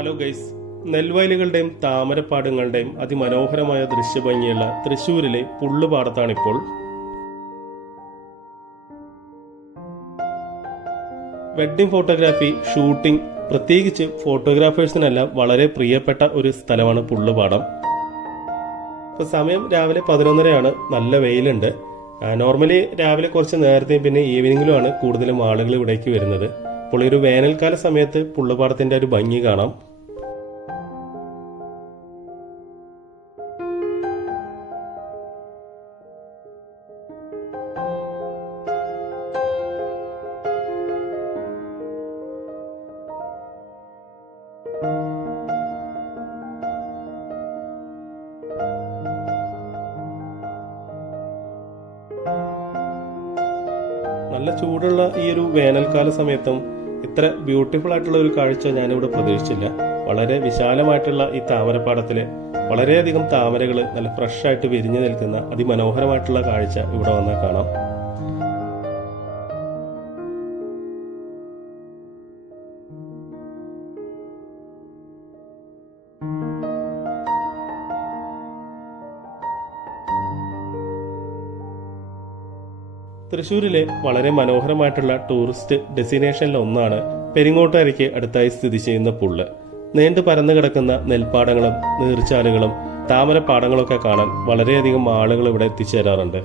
Hello guys, നെൽവയലുകളുടെയും താമരപ്പാടങ്ങളുടെയും അതിമനോഹരമായ ദൃശ്യഭംഗിയുള്ള തൃശ്ശൂരിലെ പുള്ളുപാടത്താണിപ്പോൾ. Wedding photography, shooting, പ്രത്യേകിച്ച് ഫോട്ടോഗ്രാഫേഴ്സിനെല്ലാം വളരെ പ്രിയപ്പെട്ട ഒരു സ്ഥലമാണ് പുള്ളുപാടം. ഇപ്പോൾ സമയം രാവിലെ 11:30 നല്ല വെയിലുണ്ട്. നോർമലി രാവിലെ കുറച്ച് നേരത്തെയും പിന്നെ ഈവനിങ്ങിലുമാണ് കൂടുതലും ആളുകൾ ഇവിടേക്ക് വരുന്നത്. അപ്പോൾ ഒരു വേനൽക്കാല സമയത്ത് പുള്ളുപാടത്തിന്റെ ഒരു ഭംഗി കാണാം. നല്ല ചൂടുള്ള ഈ ഒരു വേനൽക്കാല സമയത്തും ഇത്ര ബ്യൂട്ടിഫുൾ ആയിട്ടുള്ള ഒരു കാഴ്ച ഞാനിവിടെ പ്രതീക്ഷിച്ചില്ല. വളരെ വിശാലമായിട്ടുള്ള ഈ താമരപ്പാടത്തില് വളരെയധികം താമരകൾ നല്ല ഫ്രഷ് ആയിട്ട് വിരിഞ്ഞു നിൽക്കുന്ന അതിമനോഹരമായിട്ടുള്ള കാഴ്ച ഇവിടെ വന്നാൽ കാണാം. തൃശ്ശൂരിലെ വളരെ മനോഹരമായിട്ടുള്ള ടൂറിസ്റ്റ് ഡെസ്റ്റിനേഷനിൽ ഒന്നാണ് പെരിങ്ങോട്ടുകരയ്ക്ക് അടുത്തായി സ്ഥിതി ചെയ്യുന്ന പുള്ള്. നീണ്ടു പരന്നു കിടക്കുന്ന നെൽപ്പാടങ്ങളും നീർച്ചാലുകളും താമരപ്പാടങ്ങളൊക്കെ കാണാൻ വളരെയധികം ആളുകൾ ഇവിടെ എത്തിച്ചേരാറുണ്ട്.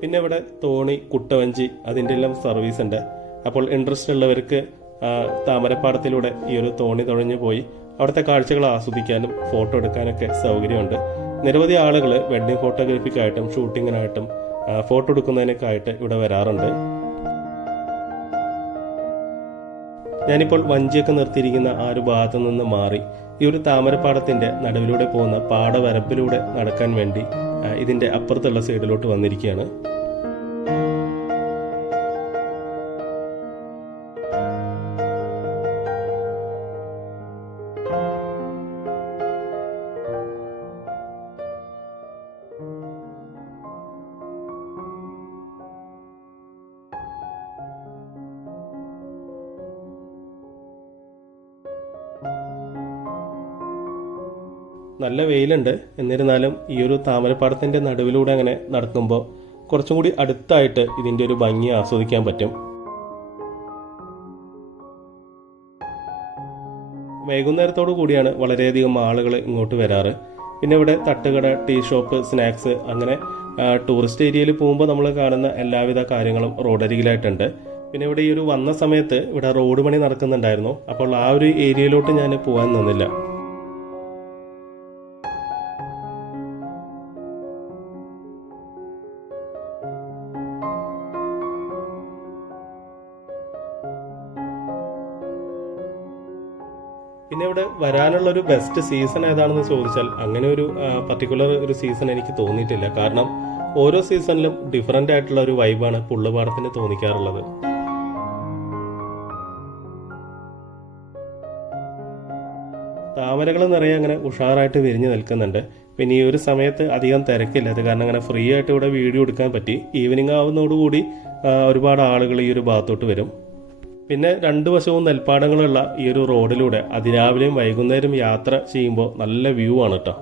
പിന്നെ ഇവിടെ തോണി, കുട്ടവഞ്ചി അതിൻ്റെ എല്ലാം സർവീസ് ഉണ്ട്. അപ്പോൾ ഇൻട്രസ്റ്റ് ഉള്ളവർക്ക് താമരപ്പാടത്തിലൂടെ ഈ ഒരു തോണി തുഴഞ്ഞു പോയി അവിടുത്തെ കാഴ്ചകൾ ആസ്വദിക്കാനും ഫോട്ടോ എടുക്കാനൊക്കെ സൗകര്യമുണ്ട്. നിരവധി ആളുകൾ വെഡ്ഡിംഗ് ഫോട്ടോഗ്രാഫിക്കായിട്ടും ഷൂട്ടിങ്ങിനായിട്ടും ഫോട്ടോ എടുക്കുന്നതിനൊക്കെ ആയിട്ട് ഇവിടെ വരാറുണ്ട്. ഞാനിപ്പോൾ വഞ്ചിയൊക്കെ നിർത്തിയിരിക്കുന്ന ആ ഒരു ഭാഗത്തു നിന്ന് മാറി ഈ ഒരു താമരപ്പാടത്തിന്റെ നടുവിലൂടെ പോകുന്ന പാടവരപ്പിലൂടെ നടക്കാൻ വേണ്ടി ഇതിന്റെ അപ്പുറത്തുള്ള സൈഡിലോട്ട് വന്നിരിക്കുകയാണ്. നല്ല വെയിലുണ്ട്. എന്നിരുന്നാലും ഈ ഒരു താമരപ്പാടത്തിന്റെ നടുവിലൂടെ അങ്ങനെ നടക്കുമ്പോൾ കുറച്ചും കൂടി അടുത്തായിട്ട് ഇതിന്റെ ഒരു ഭംഗി ആസ്വദിക്കാൻ പറ്റും. വൈകുന്നേരത്തോടു കൂടിയാണ് വളരെയധികം ആളുകൾ ഇങ്ങോട്ട് വരാറ്. പിന്നെ ഇവിടെ തട്ടുകട, ടീ ഷോപ്പ്, സ്നാക്സ്, അങ്ങനെ ടൂറിസ്റ്റ് ഏരിയയിൽ പോകുമ്പോൾ നമ്മൾ കാണുന്ന എല്ലാവിധ കാര്യങ്ങളും റോഡരികിലായിട്ടുണ്ട്. പിന്നെ ഇവിടെ ഈ ഒരു വന്ന സമയത്ത് ഇവിടെ റോഡ് പണി നടക്കുന്നുണ്ടായിരുന്നു. അപ്പോൾ ആ ഒരു ഏരിയയിലോട്ട് ഞാൻ പോകാൻ നിന്നില്ല. പിന്നെ ഇവിടെ വരാനുള്ള ഒരു ബെസ്റ്റ് സീസൺ ഏതാണെന്ന് ചോദിച്ചാൽ അങ്ങനെ ഒരു പർട്ടിക്കുലർ ഒരു സീസൺ എനിക്ക് തോന്നിയിട്ടില്ല. കാരണം ഓരോ സീസണിലും ഡിഫറൻ്റ് ആയിട്ടുള്ള ഒരു വൈബാണ് പുള്ളുപാടത്തിന് തോന്നിക്കാറുള്ളത്. താമരകൾ നിറയെ അങ്ങനെ ഉഷാറായിട്ട് വിരിഞ്ഞു നിൽക്കുന്നുണ്ട്. പിന്നെ ഈ ഒരു സമയത്ത് അധികം തിരക്കില്ല. അത് കാരണം അങ്ങനെ ഫ്രീ ആയിട്ട് ഇവിടെ വീഡിയോ എടുക്കാൻ പറ്റി. ഈവനിങ് ആവുന്നതോടുകൂടി ഒരുപാട് ആളുകൾ ഈ ഒരു ഭാഗത്തോട്ട് വരും. പിന്നെ രണ്ടു വശവും നെൽപ്പാടങ്ങളുള്ള ഈ ഒരു റോഡിലൂടെ അതിരാവിലെയും വൈകുന്നേരം യാത്ര ചെയ്യുമ്പോൾ നല്ല വ്യൂ ആണ് കേട്ടോ.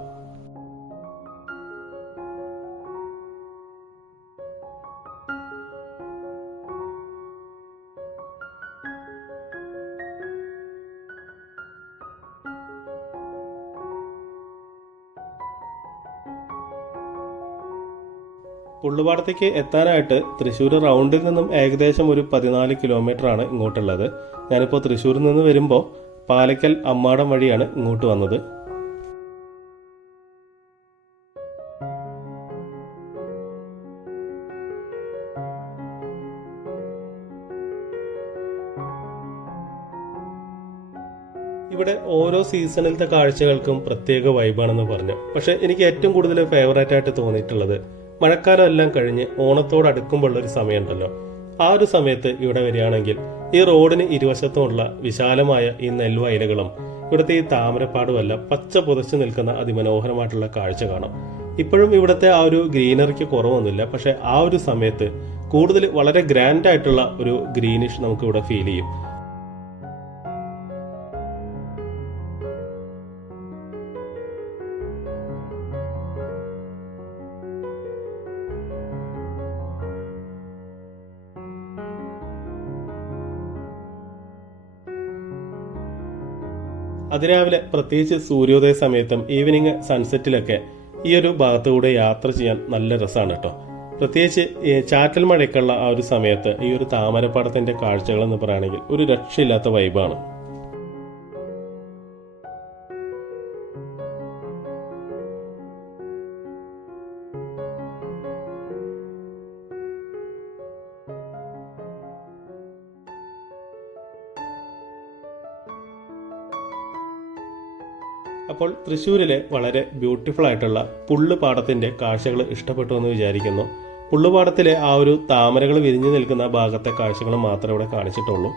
പുള്ളുപാടത്തേക്ക് എത്താനായിട്ട് തൃശ്ശൂർ റൗണ്ടിൽ നിന്നും ഏകദേശം ഒരു 14 കിലോമീറ്ററാണ് ഇങ്ങോട്ടുള്ളത്. ഞാനിപ്പോൾ തൃശ്ശൂരിൽ നിന്ന് വരുമ്പോൾ പാലക്കൽ അമ്മാടം വഴിയാണ് ഇങ്ങോട്ട് വന്നത്. ഇവിടെ ഓരോ സീസണിലത്തെ കാഴ്ചകൾക്കും പ്രത്യേക വൈബാണെന്ന് പറഞ്ഞു. പക്ഷെ എനിക്ക് ഏറ്റവും കൂടുതൽ ഫേവറേറ്റ് ആയിട്ട് തോന്നിയിട്ടുള്ളത് മഴക്കാലം എല്ലാം കഴിഞ്ഞ് ഓണത്തോടടുക്കുമ്പോൾ ഒരു സമയമുണ്ടല്ലോ, ആ ഒരു സമയത്ത് ഇവിടെ വരികയാണെങ്കിൽ ഈ റോഡിന് ഇരുവശത്തുമുള്ള വിശാലമായ ഈ നെൽവയലുകളും ഇവിടുത്തെ ഈ താമരപ്പാടുമല്ല പച്ച പുതച്ചു നിൽക്കുന്ന അതിമനോഹരമായിട്ടുള്ള കാഴ്ച കാണാം. ഇപ്പോഴും ഇവിടുത്തെ ആ ഒരു ഗ്രീനറിക്ക് കുറവൊന്നുമില്ല. പക്ഷെ ആ ഒരു സമയത്ത് കൂടുതൽ വളരെ ഗ്രാൻഡ് ആയിട്ടുള്ള ഒരു ഗ്രീനിഷ് നമുക്ക് ഇവിടെ ഫീൽ ചെയ്യും. അതിരാവിലെ പ്രത്യേകിച്ച് സൂര്യോദയ സമയത്തും ഈവനിങ് സൺസെറ്റിലൊക്കെ ഈ ഒരു ഭാഗത്തുകൂടെ യാത്ര ചെയ്യാൻ നല്ല രസമാണ് കേട്ടോ. പ്രത്യേകിച്ച് ചാറ്റൽ മഴയൊക്കെയുള്ള ആ ഒരു സമയത്ത് ഈ ഒരു താമരപ്പാടത്തിന്റെ കാഴ്ചകൾ എന്ന് പറയുകയാണെങ്കിൽ ഒരു രക്ഷയില്ലാത്ത വൈബാണ്. അപ്പോൾ തൃശ്ശൂരിലെ വളരെ ബ്യൂട്ടിഫുൾ ആയിട്ടുള്ള പുള്ളുപാടത്തിന്റെ കാഴ്ചകൾ ഇഷ്ടപ്പെട്ടു എന്ന് വിചാരിക്കുന്നു. പുള്ളുപാടത്തിലെ ആ ഒരു താമരകൾ വിരിഞ്ഞു നിൽക്കുന്ന ഭാഗത്തെ കാഴ്ചകൾ മാത്രമേ ഇവിടെ കാണിച്ചിട്ടുള്ളൂ.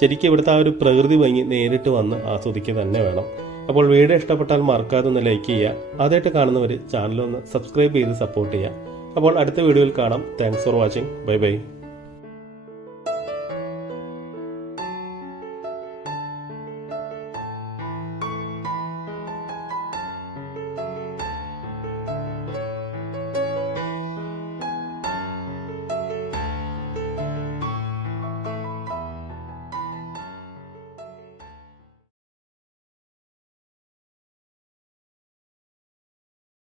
ശരിക്കും ഇവിടുത്തെ ആ ഒരു പ്രകൃതി ഭംഗി നേരിട്ട് വന്ന് ആസ്വദിക്കുക തന്നെ വേണം. അപ്പോൾ വീഡിയോ ഇഷ്ടപ്പെട്ടാൽ മറക്കാതെ ഒന്ന് ലൈക്ക് ചെയ്യുക. ആദ്യമായിട്ട് കാണുന്നവർ ചാനലൊന്ന് സബ്സ്ക്രൈബ് ചെയ്ത് സപ്പോർട്ട് ചെയ്യുക. അപ്പോൾ അടുത്ത വീഡിയോയിൽ കാണാം. Thanks for watching. Bye bye.